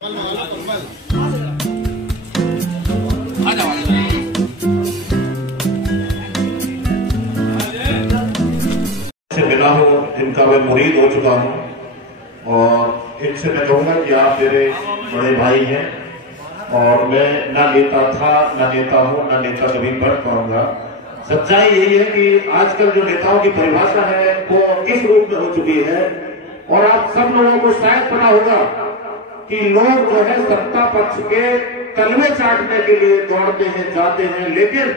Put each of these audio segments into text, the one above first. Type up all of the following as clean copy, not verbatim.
मैं मिला हूँ, इनका मैं मुरीद हो चुका हूँ और इनसे मैं कहूँगा कि आप मेरे बड़े भाई हैं और मैं ना नेता था, ना नेता हूँ, ना नेता कभी बन पाऊंगा। सच्चाई यही है कि आजकल जो नेताओं की परिभाषा है वो किस रूप में हो चुकी है। और आप सब लोगों को शायद पता होगा कि लोग जो है सत्ता पक्ष के तलवे चाटने के लिए दौड़ते हैं, जाते हैं, लेकिन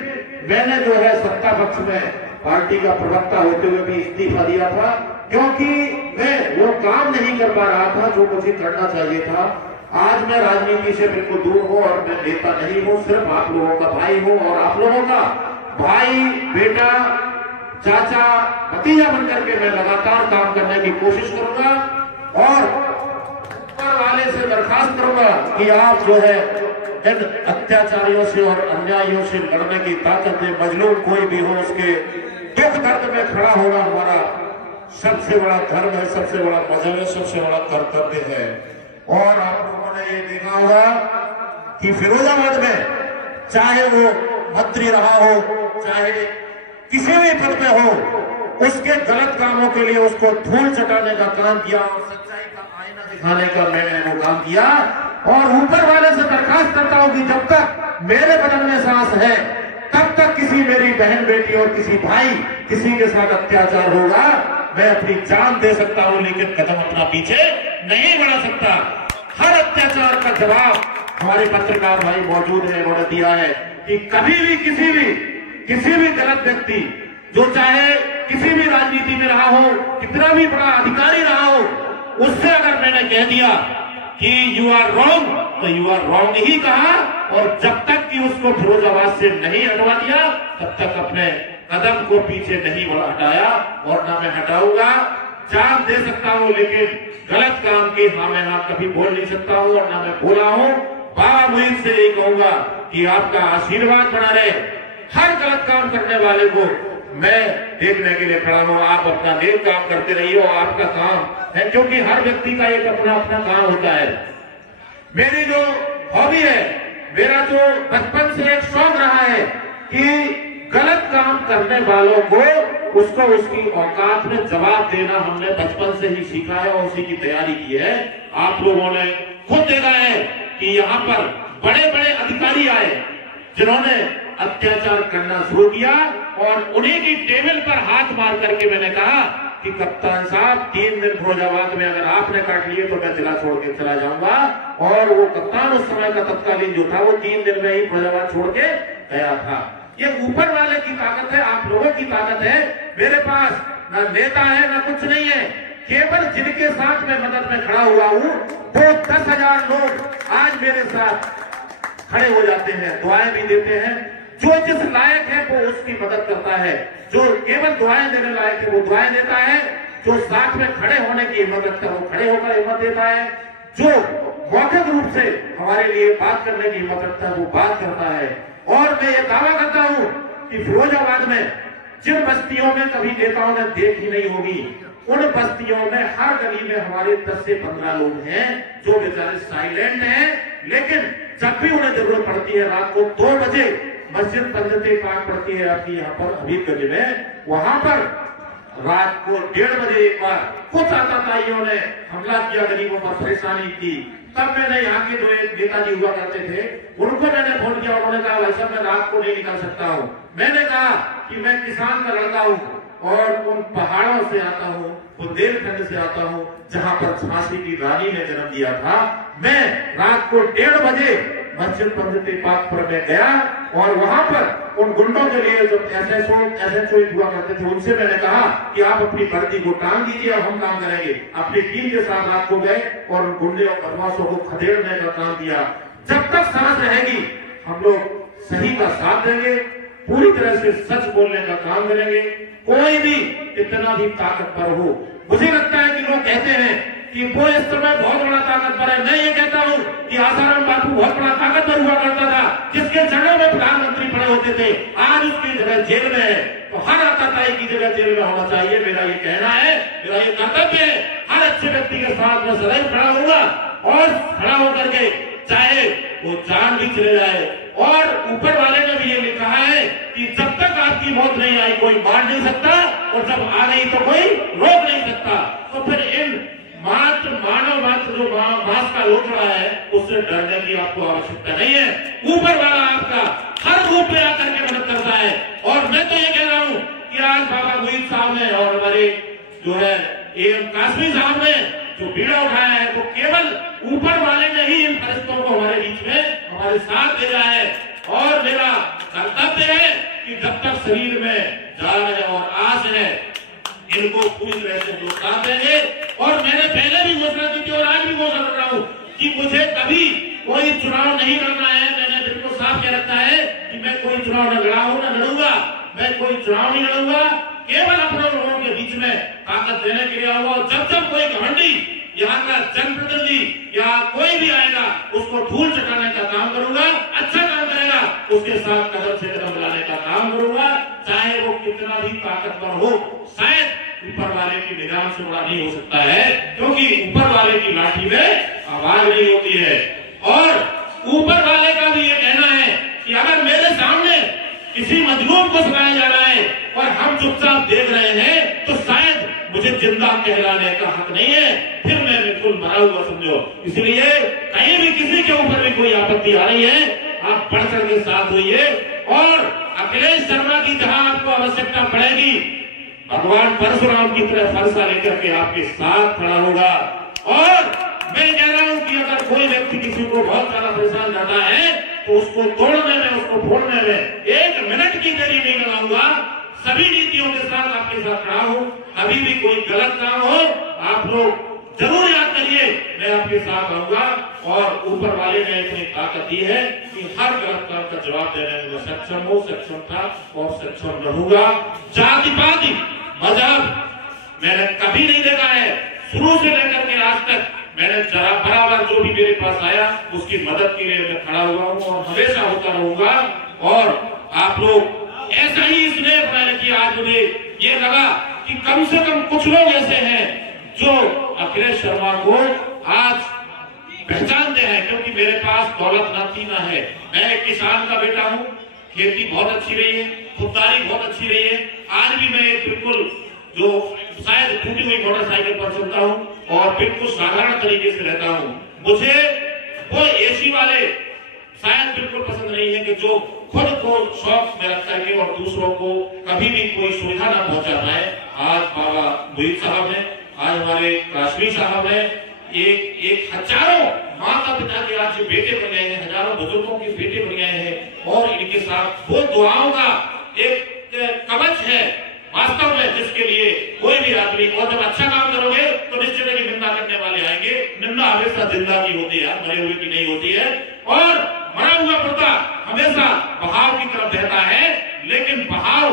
मैंने जो है सत्ता पक्ष में पार्टी का प्रवक्ता होते हुए भी इस्तीफा दिया था, क्योंकि मैं वो काम नहीं कर पा रहा था जो मुझे करना चाहिए था। आज मैं राजनीति से बिल्कुल दूर हूं और मैं नेता नहीं हूं, सिर्फ आप लोगों का भाई हूं और आप लोगों का भाई, बेटा, चाचा, भतीजा बनकर के मैं लगातार काम करने की कोशिश करूंगा और वाले से दरखास्त करूंगा कि आप जो है इन अत्याचारियों से और अन्यायियों से लड़ने की ताकत है। मजलूम कोई भी हो, उसके दुख दर्द में खड़ा होना हमारा सबसे बड़ा धर्म है, सबसे बड़ा मजहब है, सबसे बड़ा कर्तव्य है। और आप लोगों ने ये देखा होगा कि फिरोजाबाद में चाहे वो मंत्री रहा हो, चाहे किसी भी पद पे हो, उसके गलत कामों के लिए उसको धूल चटाने का काम किया और सच्चाई का आईना दिखाने का मैंने वो काम किया। और ऊपर वाले से दरखास्त करता हूं कि जब तक मेरे बदन में सांस है तब तक किसी मेरी बहन बेटी और किसी भाई, किसी के साथ अत्याचार होगा, मैं अपनी जान दे सकता हूं लेकिन कदम अपना पीछे नहीं बढ़ा सकता। हर अत्याचार का जवाब हमारे पत्रकार भाई मौजूद है, उन्होंने दिया है कि कभी भी किसी भी गलत व्यक्ति जो चाहे किसी भी राजनीति में रहा हो, कितना भी बड़ा अधिकारी रहा हो, उससे अगर मैंने कह दिया कि यू आर रॉन्ग तो यू आर रॉन्ग ही कहा। और जब तक कि उसको फिरोजाबाद से नहीं हटवा दिया तब तक अपने कदम को पीछे नहीं हटाया और ना मैं हटाऊंगा। जान दे सकता हूं लेकिन गलत काम की हाँ मैं हाँ कभी बोल नहीं सकता हूं और ना मैं बोला हूं। बाबा मुईद से यही कहूंगा कि आपका आशीर्वाद बना रहे। हर गलत काम करने वाले को मैं देखने के लिए खड़ा हूं। आप अपना नेक काम करते रहिए और आपका काम है, क्योंकि हर व्यक्ति का एक अपना अपना काम होता है। मेरी जो हॉबी है, मेरा जो बचपन से एक शौक रहा है कि गलत काम करने वालों को उसको उसकी औकात में जवाब देना हमने बचपन से ही सीखा है और उसी की तैयारी की है। आप लोगों ने खुद देखा है कि यहाँ पर बड़े बड़े अधिकारी आए जिन्होंने अत्याचार करना शुरू किया और उन्हीं की टेबल पर हाथ मार करके मैंने कहा कि कप्तान साहब 3 दिन फिरोजाबाद में अगर आपने काट लिए तो मैं जिला छोड़ के चला जाऊंगा। और वो कप्तान उस समय का तत्कालीन जो था वो 3 दिन में ही फिरोजाबाद छोड़ के गया था। ये ऊपर वाले की ताकत है, आप लोगों की ताकत है। मेरे पास ना नेता है ना कुछ नहीं है, केवल जिनके साथ मैं मदद में खड़ा हुआ हूँ वो 10,000 लोग आज मेरे साथ खड़े हो जाते हैं, दुआएं भी देते हैं। जो जिस लायक है वो उसकी मदद करता है, जो केवल दुआएं देने लायक है वो दुआएं देता है, जो साथ में खड़े होने की हिम्मत रखता है वो खड़े होकर हिम्मत देता है, जो मौखिक रूप से हमारे लिए बात करने की हिम्मत रखता है वो बात करता है। और मैं ये दावा करता हूं कि फिरोजाबाद में जिन बस्तियों में कभी नेताओं ने देखी नहीं होगी, उन बस्तियों में हर गली में हमारे 10 से 15 लोग हैं जो बेचारे साइलेंट हैं, लेकिन जब भी उन्हें जरूरत पड़ती है, रात को 2 बजे मस्जिद पंजते पाक पड़ती है आपकी यहाँ पर हबीबगंज में, वहां पर रात को 1:30 बजे एक बार कुछ आतंकवादियों ने हमला किया, गरीबों पर परेशानी की। तब मैंने यहाँ के जो एक नेताजी हुआ करते थे उनको मैंने फोन किया, उन्होंने कहा भाई साहब मैं रात को नहीं निकल सकता हूँ। मैंने कहा कि मैं किसान का लड़का हूँ और उन पहाड़ों से आता हूँ, बुंदेलखंड से आता हूँ जहां पर झांसी की रानी ने जन्म दिया था। मैं रात को 1:30 बजे मस्जिद पंजते पाक पर मैं गया और वहां पर उन गुंडों के लिए जो एसएसओ हुआ करते थे उनसे मैंने कहा कि आप अपनी वर्दी को टांग दीजिए और हम काम करेंगे। अपनी टीम के साथ रात को गए और उन गुंडे और बदमाशों को खदेड़ने का काम किया। जब तक सांस रहेगी हम लोग सही का साथ देंगे, पूरी तरह से सच बोलने का काम करेंगे। कोई भी कितना भी ताकतवर हो, मुझे लगता है कि लोग कहते हैं कि वो इस समय बहुत बड़ा ताकतवर है। मैं ये कहता हूँ कि आसाराम बापू बहुत बड़ा ताकतवर हुआ करता था, जिसके जड़ों में प्रधानमंत्री पड़े होते थे, आज उसकी जगह जेल में है। तो हर आतताई की जगह जेल में होना चाहिए, मेरा ये कहना है, मेरा ये कर्तव्य है। हर अच्छे व्यक्ति के साथ मैं सदैव खड़ा होऊंगा। और खड़ा होकर के चाहे वो जान भी चले जाए। और ऊपर वाले ने भी ये लिखा है कि जब तक आपकी मौत नहीं आई कोई मार नहीं सकता, और जब आ गई तो कोई रोक नहीं सकता। तो फिर इन मानव मात्र जो मांस का लोचड़ा है उससे डरने की आपको आवश्यकता नहीं है। ऊपर वाला आपका हर रूप में आकर के मदद करता है। और मैं तो ये कह रहा हूं कि आज बाबा मुईद साहब ने और हमारे जो है एम कासमी साहब ने जो बीड़ा उठाया है वो केवल ऊपर वाले ने ही इन फरिश्तों को हमारे बीच में हमारे साथ भेजा है। और मेरा कर्तव्य है कि जब तक शरीर में जान है और आस है इनको पूरी तरह से लोग साथ देंगे। और मैंने पहले भी घोषणा की थी और आज भी घोषणा कर रहा हूं कि मुझे कभी कोई चुनाव नहीं लड़ना है। मैंने बिल्कुल साफ कह रखा है कि मैं कोई चुनाव न लड़ा हूं न लड़ूंगा। मैं कोई चुनाव नहीं लड़ूंगा, केवल अपने लोगों के बीच में ताकत देने के लिए आऊंगा। जब जब कोई घमंडी यहाँ का जनप्रतिनिधि या कोई भी आएगा उसको धूल चटाने का काम करूंगा। अच्छा काम करेगा उसके साथ कदम से कदम मिलाने का काम करूंगा, चाहे वो कितना भी ताकतवर हो। शायद ऊपर वाले की निगाह से बड़ा नहीं हो सकता है, क्योंकि ऊपर वाले की लाठी में आवाज नहीं होती है। और ऊपर वाले का भी ये कहना है कि अगर मेरे सामने किसी मजलूम को सुनाया जा रहा है और हम चुपचाप देख रहे हैं तो शायद मुझे जिंदा कहलाने का हक नहीं है, फिर मैं बिल्कुल मरा हुआ समझो। इसलिए कहीं भी किसी के ऊपर भी कोई आपत्ति आ रही है आप बढ़कर के साथ होइए। और अखिलेश शर्मा की जहां आपको आवश्यकता पड़ेगी भगवान परशुराम की तरह फरसा लेकर के आपके साथ खड़ा होगा। और मैं कह रहा हूं कि अगर कोई व्यक्ति किसी को बहुत ज्यादा परेशान करता है तो उसको तोड़ने में उसको फोड़ने में 1 मिनट की देरी नहीं लगाऊंगा। सभी नीतियों के साथ आपके साथ खड़ा हूं। कभी भी कोई गलत काम हो आप लोग जरूर याद करिए, मैं आपके साथ आऊंगा। और ऊपर वाले ने इतनी ताकत दी है कि हर गलत काम का जवाब देने में सक्षम हो, सक्षम था और सक्षम रहूंगा। जाति पाति मजहब मैंने कभी नहीं देखा है, शुरू से लेकर के आज तक मैंने जरा बराबर जो भी मेरे पास आया उसकी मदद के लिए मैं खड़ा हुआ हूँ और हमेशा होता रहूंगा। और आप लोग ऐसा ही स्नेह बनाए कि आज मुझे ये लगा कि कम से कम कुछ लोग ऐसे हैं जो अखिलेश शर्मा को आज पहचानते हैं, क्योंकि मेरे पास दौलत नाती ना है। मैं एक किसान का बेटा हूँ, खेती बहुत अच्छी रही है, खुददारी बहुत अच्छी रही है। आज भी मैं बिल्कुल जो शायद टूटी हुई मोटरसाइकिल पर चलता हूँ और बिल्कुल साधारण तरीके से रहता हूँ। मुझे वो एसी वाले शायद बिल्कुल पसंद नहीं है कि जो खुद को शौक में रख करके और दूसरों को कभी भी कोई सुविधा न पहुंचा पाए। आज बाबा मुईद साहब ने, आज हमारे काश्मी साहब ने, एक हजारों माता पिता के आज जो बेटे बन गए हैं, हजारों बुजुर्गों के बेटे बन गए हैं। और इनके साथ वो दुआओं का एक कवच है वास्तव में, जिसके लिए कोई भी आदमी, और जब अच्छा काम करोगे तो निश्चित है कि निंदा करने वाले आएंगे। निंदा हमेशा जिंदा की होती है, मरे हुए की नहीं होती है। और मरा हुआ कुत्ता हमेशा बहाव की तरफ बहता है, लेकिन बहाव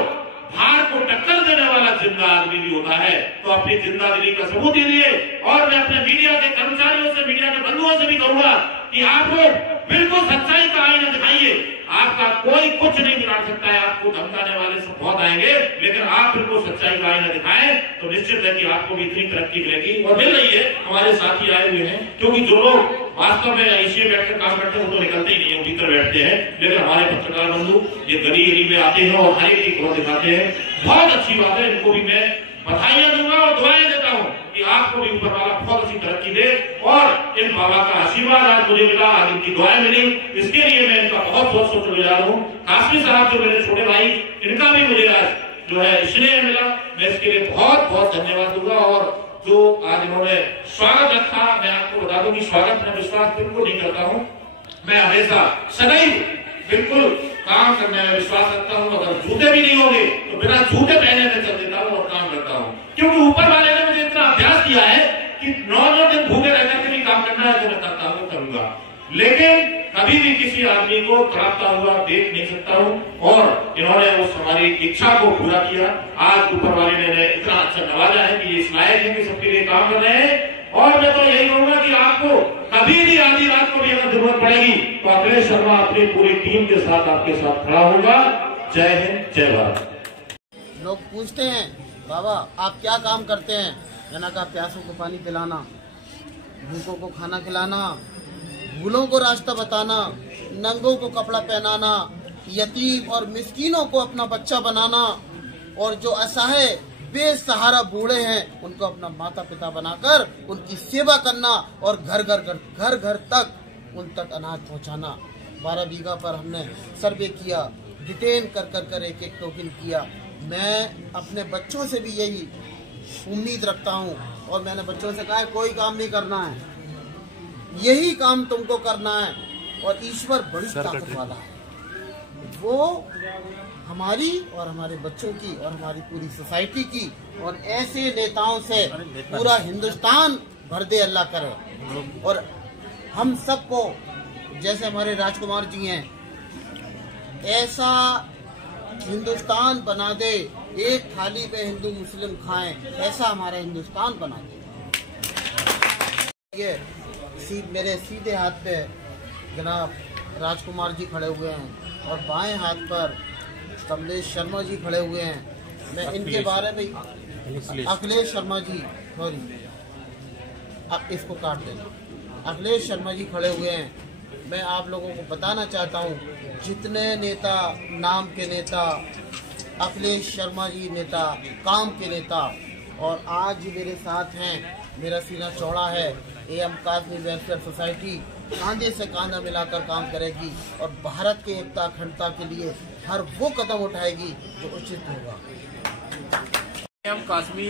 भार को टक्कर देने वाला जिंदा आदमी भी होता है। तो अपनी जिंदा दिली का सबूत दीजिए। और मैं अपने मीडिया के कर्मचारियों से, मीडिया के बंधुओं से भी कहूंगा कि आप लोग बिल्कुल सच्चाई का आईना दिखाइए। आपका कोई कुछ नहीं बिगाड़ सकता है। आपको धमकाने वाले सब बहुत आएंगे, लेकिन आप बिल्कुल सच्चाई का आईना दिखाएं तो निश्चित है कि आपको भी इतनी तरक्की मिलेगी और मिल रही है। हमारे साथी आए हुए हैं, क्योंकि जो लोग वास्तव में आईसीए बैठकर काम करते हैं वो तो निकलते ही नहीं है, भीतर बैठते हैं। लेकिन हमारे पत्रकार बंधु ये गली गली में आते हैं और हर एक की खबर दिखाते हैं। बहुत अच्छी बात है, इनको भी मैं बधाइयां दूंगा और दुआएं देता हूँ कि आपको भी ऊपर वाला बहुत अच्छी तरक्की दे। और इन बाबा का आशीर्वाद आज मुझे मिला, आज इनकी दुआएं मिली, इसके लिए मैं इनका बहुत बहुत शुक्रगुजार हूँ। कासमी साहब जो मेरे छोटे भाई, इनका भी मुझे आज जो है स्नेह मिला, मैं इसके लिए बहुत बहुत धन्यवाद दूंगा। और जो आज इन्होंने स्वागत रखा, मैं आपको बता दूं कि स्वागत में विश्वास बिल्कुल नहीं करता हूँ। मैं हमेशा सदैव बिल्कुल काम करने में विश्वास रखता हूँ। अगर जूते भी नहीं होंगे तो बिना जूते पहने में चल देता हूँ और काम करता हूँ, क्योंकि ऊपर वाले ने मुझे इतना अभ्यास दिया है कि 9 दिन भूखे रहकर के भी काम करना है तो मैं करता हूँ, करूंगा। लेकिन कभी भी किसी आदमी को तड़पता हुआ देख नहीं सकता हूँ। और इन्होंने उस हमारी इच्छा को पूरा किया। आज ऊपर वाले ने इतना अच्छा नवाजा है कि ये इस लायक है कि सबके लिए काम कर रहे हैं। और मैं तो यही कहूंगा कि आपको कभी भी आधी रात को भी अगर जरूरत पड़ेगी तो अखिलेश शर्मा अपनी पूरी टीम के साथ आपके साथ खड़ा होगा। जय हिंद, जय भारत। लोग पूछते हैं बाबा आप क्या काम करते हैं? मैंने कहा प्यासों को पानी पिलाना, भूखों को खाना खिलाना, भूलों को रास्ता बताना, नंगों को कपड़ा पहनाना, यतीम और मिस्कीनों को अपना बच्चा बनाना, और जो असहाय बेसहारा बूढ़े हैं उनको अपना माता पिता बनाकर उनकी सेवा करना, और घर घर तक उन तक अनाज पहुंचाना। 12 बीघा पर हमने सर्वे किया, डिटेन कर एक टोकन किया। मैं अपने बच्चों से भी यही उम्मीद रखता हूं, और मैंने बच्चों से कहा है कोई काम नहीं करना है, यही काम तुमको करना है, और ईश्वर बड़ी ताकत वाला है, वो हमारी और हमारे बच्चों की और हमारी पूरी सोसाइटी की और ऐसे नेताओं से पूरा हिंदुस्तान भर दे अल्लाह करे। और हम सबको जैसे हमारे राजकुमार जी हैं ऐसा हिंदुस्तान बना दे, एक थाली पे हिंदू मुस्लिम खाएं, ऐसा हमारा हिंदुस्तान बना दे। ये मेरे सीधे हाथ पे जनाब राजकुमार जी खड़े हुए हैं और बाएं हाथ पर कमलेश शर्मा जी खड़े हुए हैं। मैं इनके बारे में अखिलेश शर्मा जी, सॉरी अब इसको काट देना, अखिलेश शर्मा जी खड़े हुए हैं। मैं आप लोगों को बताना चाहता हूं, जितने नेता, नाम के नेता, अखिलेश शर्मा जी नेता, काम के नेता, और आज मेरे साथ हैं, मेरा सीना चौड़ा है। AM काज़मी वेलफेयर सोसाइटी कांधे से कांधा मिलाकर काम करेगी और भारत के एकता अखंडता के लिए हर वो कदम उठाएगी जो उचित होगा। AM काज़मी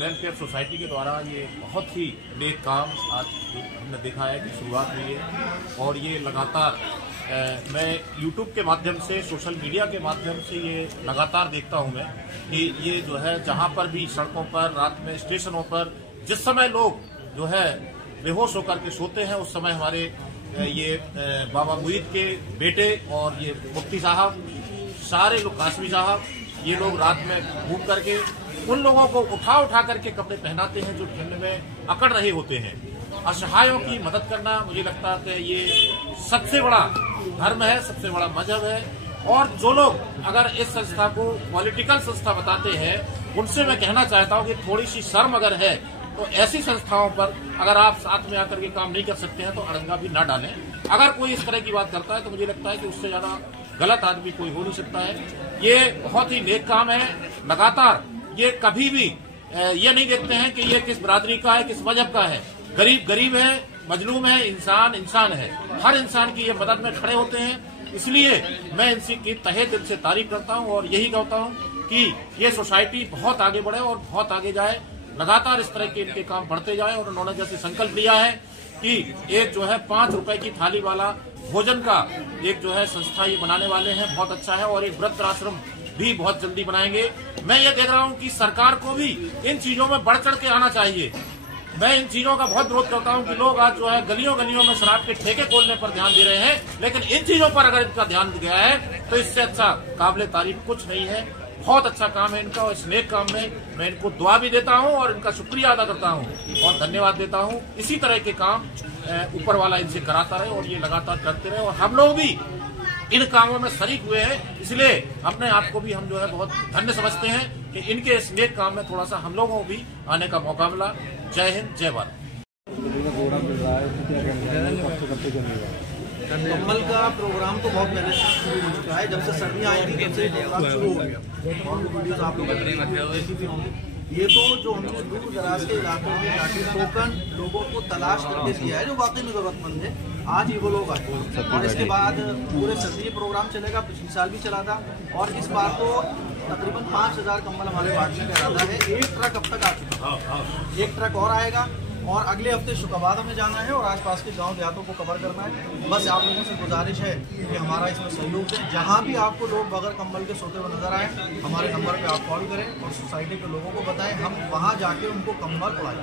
वेलफेयर सोसाइटी के द्वारा ये बहुत ही नेक काम आज हमने देखा है कि शुरुआत हुई है, और ये लगातार मैं YouTube के माध्यम से, सोशल मीडिया के माध्यम से ये लगातार देखता हूँ मैं कि ये जो है जहाँ पर भी सड़कों पर, रात में स्टेशनों पर, जिस समय लोग जो है बेहोश होकर के सोते हैं, उस समय हमारे ये बाबा मुईद के बेटे और ये मुफ्ती साहब, सारे लोग, कासमी साहब, ये लोग रात में घूम करके उन लोगों को उठा करके कपड़े पहनाते हैं जो ठंड में अकड़ रहे होते हैं। असहायों की मदद करना, मुझे लगता है कि ये सबसे बड़ा धर्म है, सबसे बड़ा मजहब है। और जो लोग अगर इस संस्था को पॉलिटिकल संस्था बताते हैं, उनसे मैं कहना चाहता हूँ कि थोड़ी सी शर्म अगर है तो ऐसी संस्थाओं पर अगर आप साथ में आकर के काम नहीं कर सकते हैं तो अड़ंगा भी ना डालें। अगर कोई इस तरह की बात करता है तो मुझे लगता है कि उससे ज्यादा गलत आदमी कोई हो नहीं सकता है। ये बहुत ही नेक काम है। लगातार ये कभी भी ये नहीं देखते हैं कि ये किस बरादरी का है, किस मजहब का है। गरीब गरीब है, मजलूम है, इंसान इंसान है। हर इंसान की ये मदद में खड़े होते हैं। इसलिए मैं इनकी की तहे दिल से तारीफ करता हूँ और यही कहता हूँ कि ये सोसाइटी बहुत आगे बढ़े और बहुत आगे जाए, लगातार इस तरह के इनके काम बढ़ते जाए। और उन्होंने जैसे संकल्प लिया है कि एक जो है 5 रुपए की थाली वाला भोजन का एक जो है संस्था ये बनाने वाले हैं, बहुत अच्छा है। और एक वृद्ध आश्रम भी बहुत जल्दी बनाएंगे। मैं ये देख रहा हूँ कि सरकार को भी इन चीजों में बढ़ चढ़ के आना चाहिए। मैं इन चीजों का बहुत विरोध करता हूँ कि लोग आज जो है गलियों गलियों में शराब के ठेके खोलने पर ध्यान दे रहे हैं, लेकिन इन चीजों पर अगर इनका ध्यान गया है तो इससे अच्छा काबिले तारीफ कुछ नहीं है। बहुत अच्छा काम है इनका और इस नेक काम में मैं इनको दुआ भी देता हूं और इनका शुक्रिया अदा करता हूं और धन्यवाद देता हूं। इसी तरह के काम ऊपर वाला इनसे कराता रहे और ये लगातार करते रहे। और हम लोग भी इन कामों में शरीक हुए हैं, इसलिए अपने आप को भी हम जो है बहुत धन्य समझते हैं कि इनके इस नेक काम में थोड़ा सा हम लोगों को भी आने का मौका मिला। जय हिंद, जय भारत। कम्बल का प्रोग्राम तो बहुत पहले से शुरू हो चुका है। जब से सर्दी आई थी तब से प्रोग्राम शुरू हो गया और वीडियोस आप लोग देखी भी होंगी। ये तो जो हमने दूर दराज के इलाकों में जाके टोकन लोगों को तलाश करके दिया है जो वाकई में जरूरतमंद है, आज ही वो लोग आए। और इसके बाद पूरे सर्दी प्रोग्राम चलेगा, पिछले साल भी चला था और इस बार तो तकरीबन 5000 कम्बल हमारे बांटने का इरादा है। 1 ट्रक अब तक आ चुका है, 1 ट्रक और आएगा और अगले हफ्ते शुक्रवार में जाना है और आसपास के गांव देहातों को कवर करना है। बस आप लोगों से गुजारिश है कि हमारा इसमें सहयोग दें। जहां भी आपको लोग बगैर कंबल के सोते हुए नजर आए, हमारे नंबर पे आप कॉल करें और सोसाइटी के लोगों को बताएं, हम वहां जाके उनको कंबल उड़ाएं।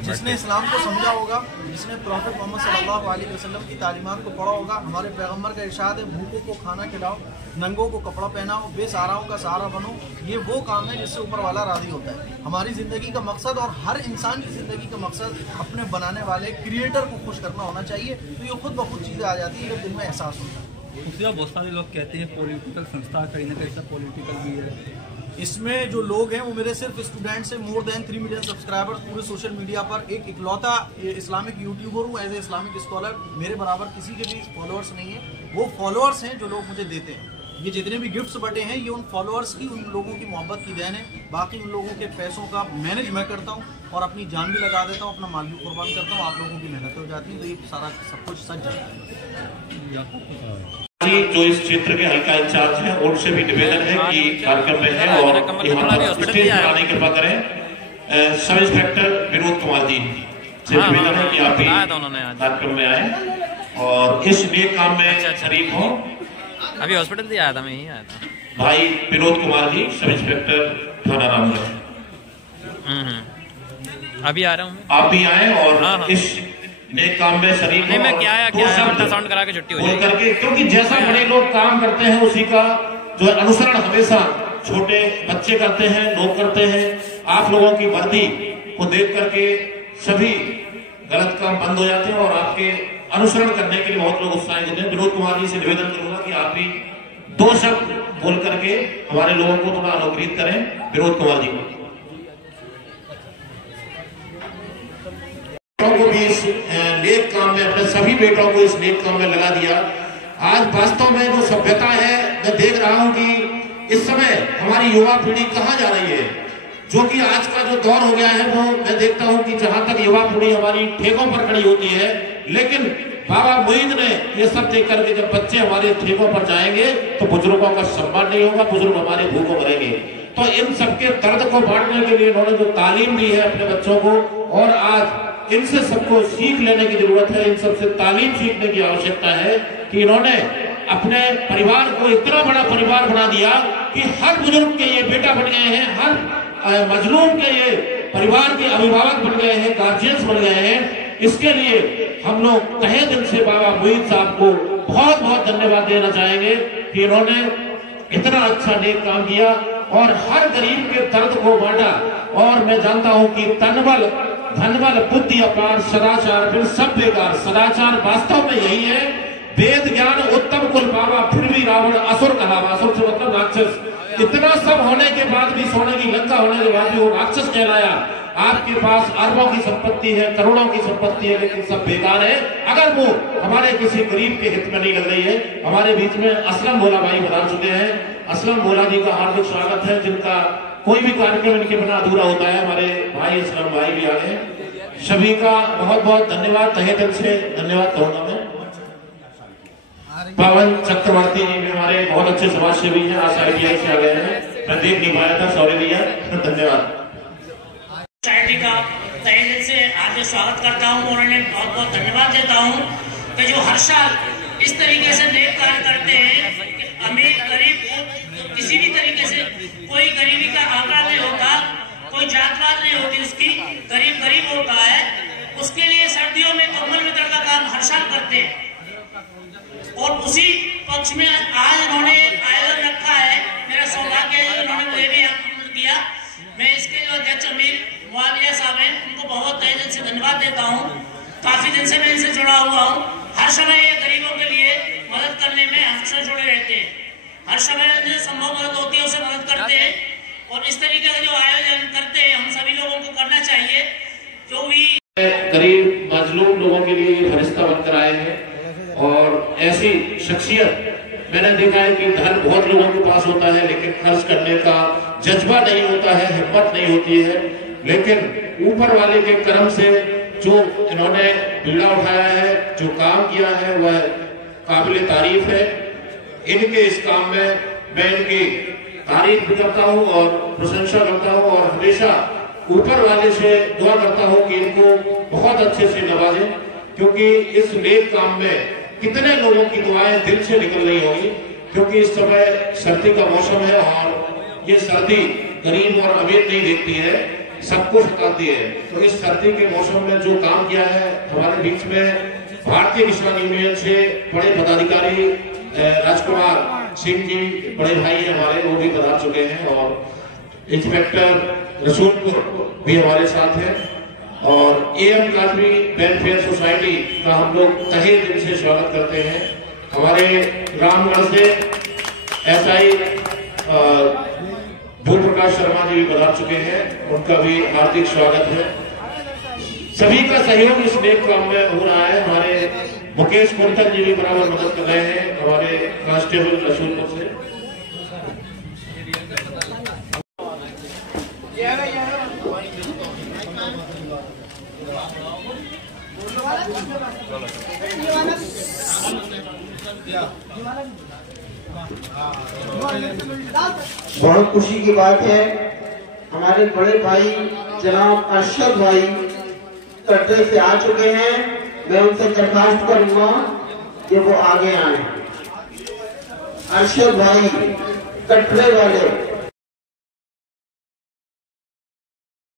जिसने इस्लाम को समझा होगा, जिसने प्रॉफेट मोहम्मद सल्लल्लाहु अलैहि वसल्लम की तालीमात को पढ़ा होगा, हमारे पैगंबर का इरशाद है भूखों को खाना खिलाओ, नंगों को कपड़ा पहनाओ, बेसहाराओं का सहारा बनो। ये वो काम है जिससे ऊपर वाला राजी होता है। हमारी जिंदगी का मकसद और हर इंसान की जिंदगी का मकसद अपने बनाने वाले क्रिएटर को खुश करना होना चाहिए। तो ये खुद ब खुद चीजें आ जाती है जब दिल में एहसास होता है। बहुत सारे लोग कहते हैं पॉलिटिकल संस्था कहीं ना कहीं पॉलिटिकल भी है, इसमें जो लोग हैं वो मेरे सिर्फ स्टूडेंट्स हैं। मोर देन 3 मिलियन सब्सक्राइबर्स पूरे सोशल मीडिया पर। एक इकलौता इस्लामिक यूट्यूबर हूँ एज ए इस्लामिक स्कॉलर। मेरे बराबर किसी के भी फॉलोअर्स नहीं है। वो फॉलोअर्स हैं जो लोग मुझे देते हैं। ये जितने भी गिफ्ट्स बटे हैं ये उन फॉलोअर्स की, उन लोगों की मोहब्बत की देन है। बाकी उन लोगों के पैसों का मैनेज मैं करता हूँ और अपनी जान भी लगा देता हूँ, अपना माल भी कुर्बान करता हूँ। आप लोगों की मेहनत हो जाती है तो ये सारा सब कुछ सच जाता है। जो इस क्षेत्र के हल्का इंचार्ज हैं उनसे भी निवेदन है कि कार्यक्रम में है और यहाँ स्टेज पर आने कृपा करें। सब इंस्पेक्टर विनोद कुमार जी से निवेदन है कि आप भी कार्यक्रम में आए और इस नेक काम में शरीक हों। अभी हॉस्पिटल से आया था, मैं यहीं आया था। भाई विनोद कुमार जी, सब इंस्पेक्टर थाना रामगढ़। अभी आ रहा हूँ। आप भी आए और इस नेक काम में शरीक नहीं, मैं क्या अल्ट्रासाउंड करा के छुट्टी हो जाएगी। क्योंकि जैसा बड़े लोग काम करते हैं उसी का जो अनुसरण हमेशा छोटे बच्चे करते हैं, लोग करते हैं। आप लोगों की वर्दी को देख करके सभी गलत काम बंद हो जाते हैं और आपके अनुसरण करने के लिए बहुत लोग उत्साहित होते हैं। विनोद कुमार जी से निवेदन करूंगा कि आप भी 2 शब्द बोल करके हमारे लोगों को थोड़ा अनुग्रहित करें। विनोद कुमार जी को भी इस नेक काम में, अपने सभी बेटों को इस नेक काम में लगा दिया। आज वास्तव में जो सभ्यता है, मैं देख रहा हूं कि इस समय हमारी युवा पीढ़ी कहां जा रही है। जो कि आज का जो दौर हो गया है वो मैं देखता हूं कि जहां तक युवा पीढ़ी हमारी ठेकों पर खड़ी होती है, लेकिन बाबा मुईद ने ये सब देख करके जब बच्चे हमारे ठेकों पर जाएंगे तो बुजुर्गों का सम्मान नहीं होगा, बुजुर्ग हमारे भूखों मरेंगे। तो इन सबके दर्द को बांटने के लिए इन्होंने जो तालीम दी है अपने बच्चों को, और आज इनसे सबको सीख लेने की जरूरत है, इन सबसे तालीम सीखने की आवश्यकता है कि इन्होंने अपने परिवार को इतना बड़ा परिवार बना दिया कि हर बुजुर्ग के ये बेटा बन गए हैं, हर मजलूम के ये परिवार के अभिभावक बन गए हैं, गार्जियंस बन गए हैं। इसके लिए हम लोग तहे दिल से बाबा मुईद साहब को बहुत बहुत धन्यवाद देना चाहेंगे कि इन्होंने इतना अच्छा नेक काम किया और हर गरीब के दर्द को बांटा। और मैं जानता हूं कि तनबल धनबल बुद्धि अपार सदाचार फिर सब बेकार। सदाचार वास्तव में यही है, वेद ज्ञान उत्तम कुल पावा फिर भी रावण असुर कहावा। असुर से मतलब राक्षस। इतना सब होने के बाद भी, सोने की लंका होने के बाद भी वो राक्षस कहलाया। आपके पास अरबों की संपत्ति है, करोड़ों की संपत्ति है, लेकिन सब बेकार है अगर वो हमारे किसी गरीब के हित में नहीं लग रही है। हमारे बीच में असलम भोला भाई बता चुके हैं। असलम भोला जी का हार्दिक स्वागत है, जिनका कोई भी कार्यक्रम इनके बिना अधूरा होता है। हमारे भाई असलम भाई भी आ गए। सभी का बहुत बहुत धन्यवाद, तहे दिल से धन्यवाद कहूंगा मैं। पवन चक्रवर्ती जी भी हमारे बहुत अच्छे समाज सेवी हैं, आज ITI से आ गए हैं। मैं देख नहीं पाया था, सॉरी भैया। धन्यवाद। सोसाइटी का तहे दिल से आज स्वागत करता हूँ और उन्हें बहुत बहुत धन्यवाद देता हूँ कि जो हर साल इस तरीके से नेक कार्य करते हैं। अमीर गरीब किसी भी तरीके से कोई गरीबी का आंकड़ा नहीं होता, कोई जातवाद नहीं होती उसकी, गरीब गरीब होता है। उसके लिए सर्दियों में कम्बल वितरण का काम हर साल करते हैं और उसी पक्ष में आज उन्होंने आयोजन रखा है। मेरा सौभाग्य है उन्होंने मुझे भी आमंत्रित किया। मैं इसके जो अध्यक्ष अमीर मुआविया साहब हैं उनको बहुत तहे दिल से धन्यवाद देता हूँ। काफी दिन से मैं इनसे जुड़ा हुआ हूँ। हर समय ये गरीबों के लिए मदद करने में हमेशा जुड़े रहते हैं। हर समय जो संभव मदद होती है उसे मदद करते हैं और इस तरीके का जो आयोजन करते हैं हम सभी लोगों को करना चाहिए। जो भी गरीब मजलूम लोगों के लिए फरिश्ता बनकर आए हैं और ऐसी शख्सियत मैंने देखा है कि धन बहुत लोगों के पास होता है लेकिन खर्च करने का जज्बा नहीं होता है, हिम्मत नहीं होती है। लेकिन ऊपर वाले के कर्म से जो इन्होंने बीड़ा उठाया है, जो काम किया है, वह काबिल तारीफ है। इनके इस काम में मैं इनकी तारीफ भी करता हूँ और प्रशंसा करता हूँ और हमेशा ऊपर वाले से दुआ करता हूँ कि इनको बहुत अच्छे से नवाजे, क्योंकि इस नेक काम में कितने लोगों की दुआएं दिल से निकल रही होगी। क्योंकि इस समय सर्दी का मौसम है और ये सर्दी गरीब और अमीर नहीं देखती है, सबको सताती है। तो इस सर्दी के मौसम में जो काम किया है, हमारे बीच में भारतीय किसान यूनियन से बड़े पदाधिकारी राजकुमार सिंह जी बड़े भाई हमारे, वो भी बता चुके हैं और इंस्पेक्टर रसूलपुर भी हमारे साथ है और AM काजमी वेलफेयर सोसाइटी का हम लोग तहे दिल से स्वागत करते हैं। हमारे रामगढ़ से SI धूप प्रकाश शर्मा जी भी पधार चुके हैं, उनका भी हार्दिक स्वागत है। सभी का सहयोग इस नेक काम में हो रहा है। हमारे मुकेश कुंथल जी भी बराबर मदद कर रहे हैं, हमारे कांस्टेबल रसूलपुर से। बहुत खुशी की बात है, हमारे बड़े भाई जनाब अरशद भाई कटरे से आ चुके हैं। मैं उनसे दरखास्त करूंगा कि वो आगे आए। अरशद भाई कटरे वाले